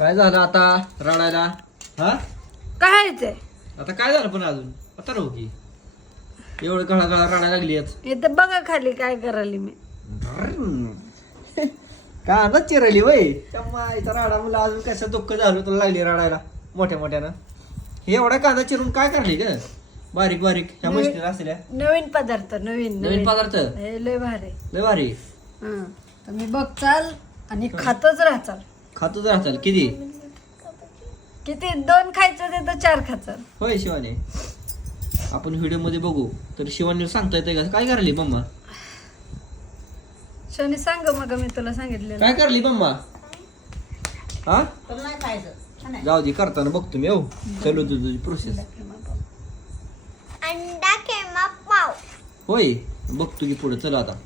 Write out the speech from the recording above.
काय झालं आता रडायला? हा काय ते आता काय झालं पण अजून आता राहू की एवढं गळा गळा रडायला लागली इथं बघा खाली काय करायली मी. का चिरली वय मायचा राडा मुलं अजून कसं दुःख झालं तुला लागली रडायला मोठ्या मोठ्यानं. हे एवढा कांदा चिरून काय करली ग बारीक बारीक ह्या मशीनला असल्या नवीन पदार्थ नवीन नवीन पदार्थ हे लय भारी. लय भारी. हं. तर मी बघ चाल आणि खातच राहचाल. खातच राहताल किती किती 2 खायचं ते तर 4 खाचाल. होय शिवाने आपण व्हिडिओ मध्ये बघू तर शिवानी सांगता येते का काय करली मम्मा शनी सांग मग मी तुला सांगितलेलं. काय करली मम्मा हा तुला नाही खायचं. जाऊ दे करताना बघतो मी हो चलो तुझी प्रोसेस अंडा केमा पाव. होय बघतो की पुढे चला आता